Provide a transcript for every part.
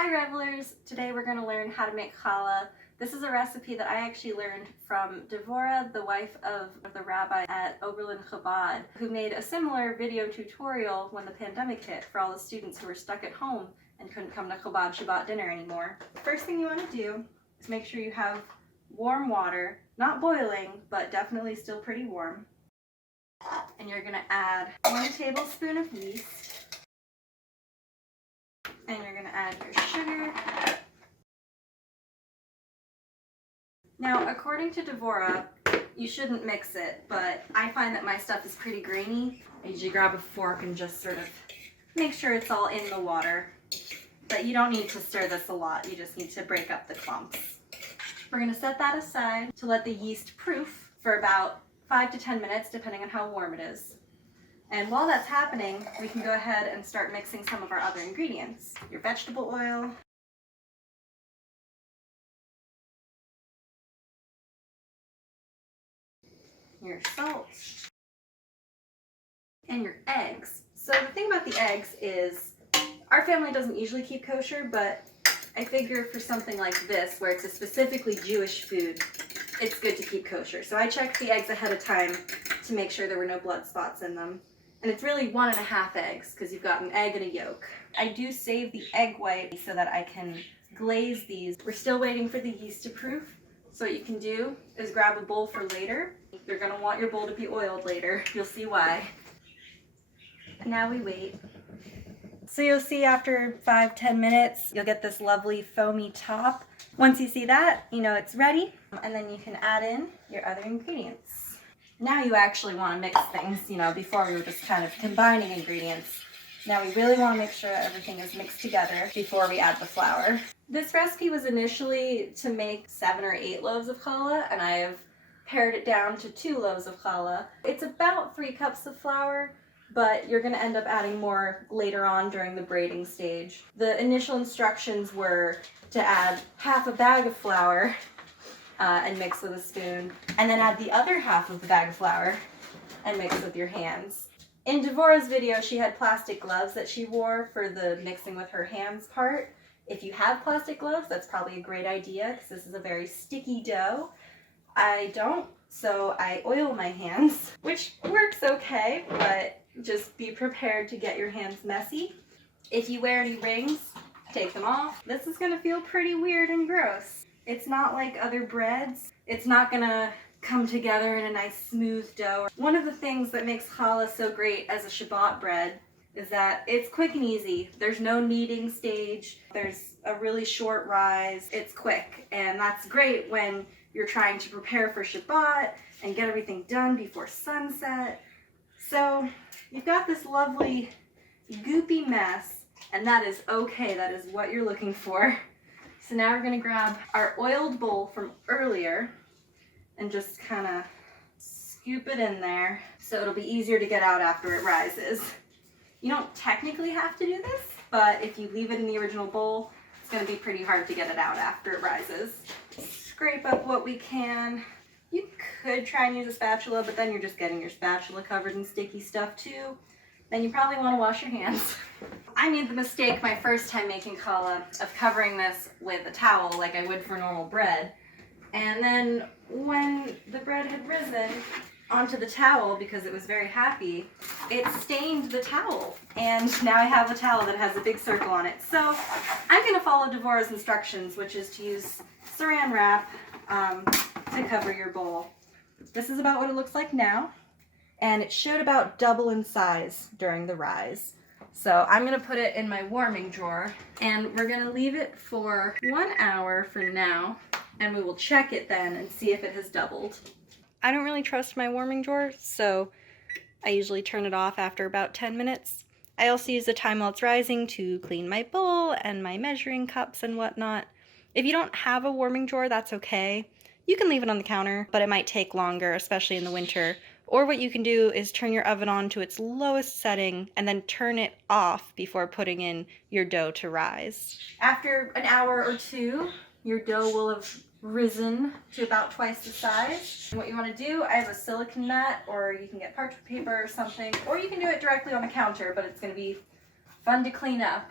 Hi Revelers! Today we're going to learn how to make challah. This is a recipe that I actually learned from Devora, the wife of the rabbi at Oberlin Chabad, who made a similar video tutorial when the pandemic hit for all the students who were stuck at home and couldn't come to Chabad Shabbat dinner anymore. First thing you want to do is make sure you have warm water, not boiling, but definitely still pretty warm. And you're going to add 1 tablespoon of yeast. And you're going to add your sugar. Now, according to Devora, you shouldn't mix it, but I find that my stuff is pretty grainy. I usually grab a fork and just sort of make sure it's all in the water. But you don't need to stir this a lot, you just need to break up the clumps. We're going to set that aside to let the yeast proof for about 5 to 10 minutes, depending on how warm it is. And while that's happening, we can go ahead and start mixing some of our other ingredients. Your vegetable oil, your salt, and your eggs. So the thing about the eggs is our family doesn't usually keep kosher, but I figure for something like this, where it's a specifically Jewish food, it's good to keep kosher. So I checked the eggs ahead of time to make sure there were no blood spots in them. And it's really 1.5 eggs, because you've got an egg and a yolk. I do save the egg white so that I can glaze these. We're still waiting for the yeast to proof. So what you can do is grab a bowl for later. You're going to want your bowl to be oiled later. You'll see why. And now we wait. So you'll see after 5-10 minutes, you'll get this lovely foamy top. Once you see that, you know it's ready. And then you can add in your other ingredients. Now you actually want to mix things, before we were just kind of combining ingredients. Now we really want to make sure everything is mixed together before we add the flour. This recipe was initially to make 7 or 8 loaves of challah, and I have pared it down to 2 loaves of challah. It's about 3 cups of flour, but you're going to end up adding more later on during the braiding stage. The initial instructions were to add half a bag of flour and mix with a spoon, and then add the other half of the bag of flour and mix with your hands. In Devora's video, she had plastic gloves that she wore for the mixing with her hands part. If you have plastic gloves, that's probably a great idea because this is a very sticky dough. I don't, so I oil my hands, which works okay, but just be prepared to get your hands messy. If you wear any rings, take them off. This is going to feel pretty weird and gross. It's not like other breads. It's not going to come together in a nice smooth dough. One of the things that makes challah so great as a Shabbat bread is that it's quick and easy. There's no kneading stage. There's a really short rise. It's quick, and that's great when you're trying to prepare for Shabbat and get everything done before sunset. So you've got this lovely goopy mess, and that is okay. That is what you're looking for. So now we're going to grab our oiled bowl from earlier and just kind of scoop it in there so it'll be easier to get out after it rises. You don't technically have to do this, but if you leave it in the original bowl, it's going to be pretty hard to get it out after it rises. Scrape up what we can. You could try and use a spatula, but then you're just getting your spatula covered in sticky stuff too. Then you probably want to wash your hands. I made the mistake my first time making challah of covering this with a towel like I would for normal bread. And then when the bread had risen onto the towel, because it was very happy, it stained the towel. And now I have a towel that has a big circle on it. So I'm going to follow Devora's instructions, which is to use saran wrap to cover your bowl. This is about what it looks like now. And it should about double in size during the rise. So I'm going to put it in my warming drawer, and we're going to leave it for 1 hour for now, and we will check it then and see if it has doubled. I don't really trust my warming drawer, so I usually turn it off after about 10 minutes. I also use the time while it's rising to clean my bowl and my measuring cups and whatnot. If you don't have a warming drawer, that's okay. You can leave it on the counter, but it might take longer, especially in the winter. Or what you can do is turn your oven on to its lowest setting and then turn it off before putting in your dough to rise. After an hour or 2, your dough will have risen to about twice the size. And what you want to do, I have a silicone mat, or you can get parchment paper or something, or you can do it directly on the counter, but it's going to be fun to clean up.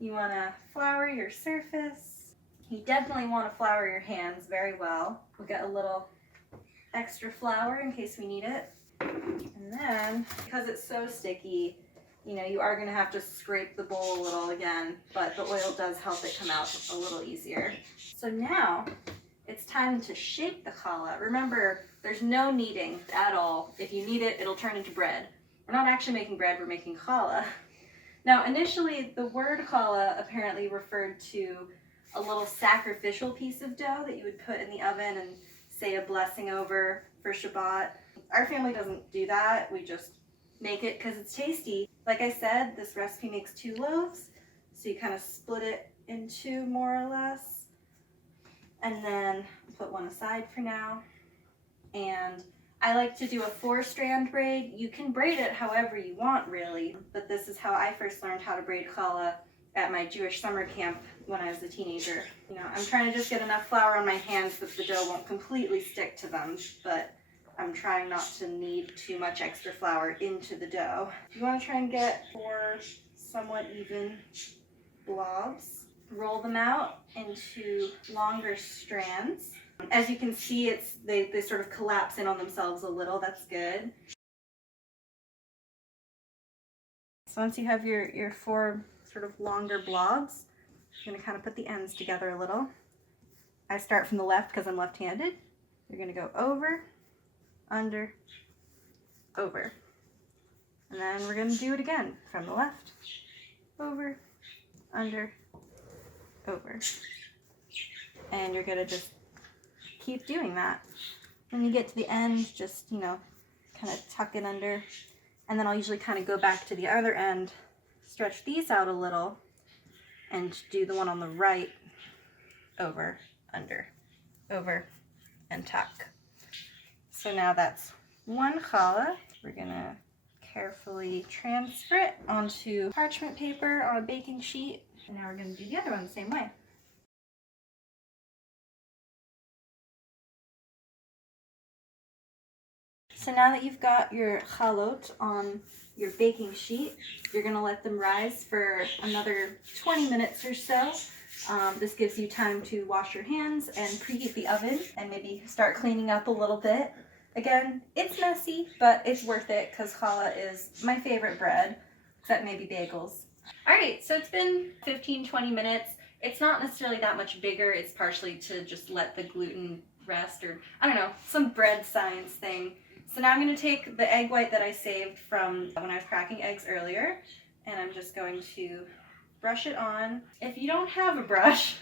You want to flour your surface. You definitely want to flour your hands very well. We'll get a little extra flour in case we need it. And then, because it's so sticky, you know, you are going to have to scrape the bowl a little again, but the oil does help it come out a little easier. So now, it's time to shape the challah. Remember, there's no kneading at all. If you knead it, it'll turn into bread. We're not actually making bread, we're making challah. Now, initially, the word challah apparently referred to a little sacrificial piece of dough that you would put in the oven and say a blessing over for Shabbat. Our family doesn't do that. We just make it because it's tasty. Like I said, this recipe makes 2 loaves, so you kind of split it in 2 more or less. And then put one aside for now. And I like to do a 4-strand braid. You can braid it however you want, really, but this is how I first learned how to braid challah at my Jewish summer camp when I was a teenager. You know, I'm trying to just get enough flour on my hands that the dough won't completely stick to them, but I'm trying not to knead too much extra flour into the dough. You want to try and get 4 somewhat even blobs. Roll them out into longer strands. As you can see, they sort of collapse in on themselves a little. That's good. So once you have your 4 sort of longer blobs, you're going to kind of put the ends together a little. I start from the left because I'm left-handed. You're going to go over, under, over. And then we're going to do it again from the left, over, under, over. And you're going to just keep doing that. When you get to the end, just, you know, kind of tuck it under. And then I'll usually kind of go back to the other end, stretch these out a little, and do the one on the right, over, under, over, and tuck. So now that's 1 challah. We're going to carefully transfer it onto parchment paper on a baking sheet. And now we're going to do the other one the same way. So now that you've got your chalot on your baking sheet, you're going to let them rise for another 20 minutes or so. This gives you time to wash your hands and preheat the oven and maybe start cleaning up a little bit. Again, it's messy, but it's worth it because challah is my favorite bread, except maybe bagels. Alright, so it's been 15-20 minutes. It's not necessarily that much bigger. It's partially to just let the gluten rest, or I don't know, some bread science thing. So now I'm going to take the egg white that I saved from when I was cracking eggs earlier, and I'm just going to brush it on. If you don't have a brush,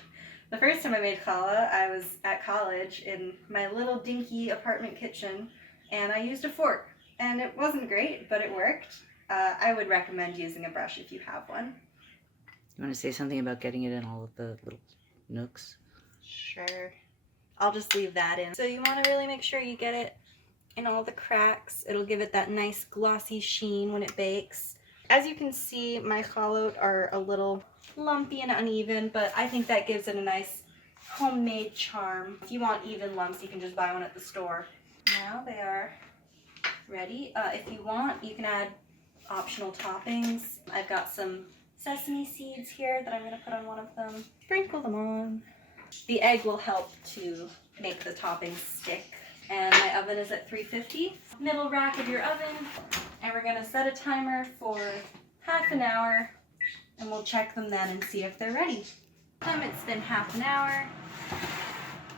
the first time I made challah, I was at college in my little dinky apartment kitchen, and I used a fork. And it wasn't great, but it worked. I would recommend using a brush if you have one. You want to say something about getting it in all of the little nooks? Sure. I'll just leave that in. So you want to really make sure you get it in all the cracks. It'll give it that nice glossy sheen when it bakes. As you can see, my chalot are a little lumpy and uneven, but I think that gives it a nice homemade charm. If you want even lumps, you can just buy one at the store. Now they are ready. If you want, you can add optional toppings. I've got some sesame seeds here that I'm going to put on one of them. Sprinkle them on. The egg will help to make the toppings stick. And my oven is at 350. Middle rack of your oven. And we're going to set a timer for half an hour. And we'll check them then and see if they're ready. It's been half an hour.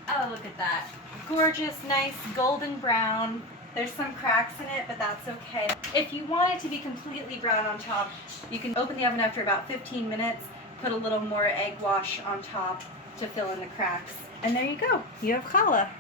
Oh, look at that. Gorgeous, nice, golden brown. There's some cracks in it, but that's okay. If you want it to be completely brown on top, you can open the oven after about 15 minutes, put a little more egg wash on top to fill in the cracks. And there you go. You have challah.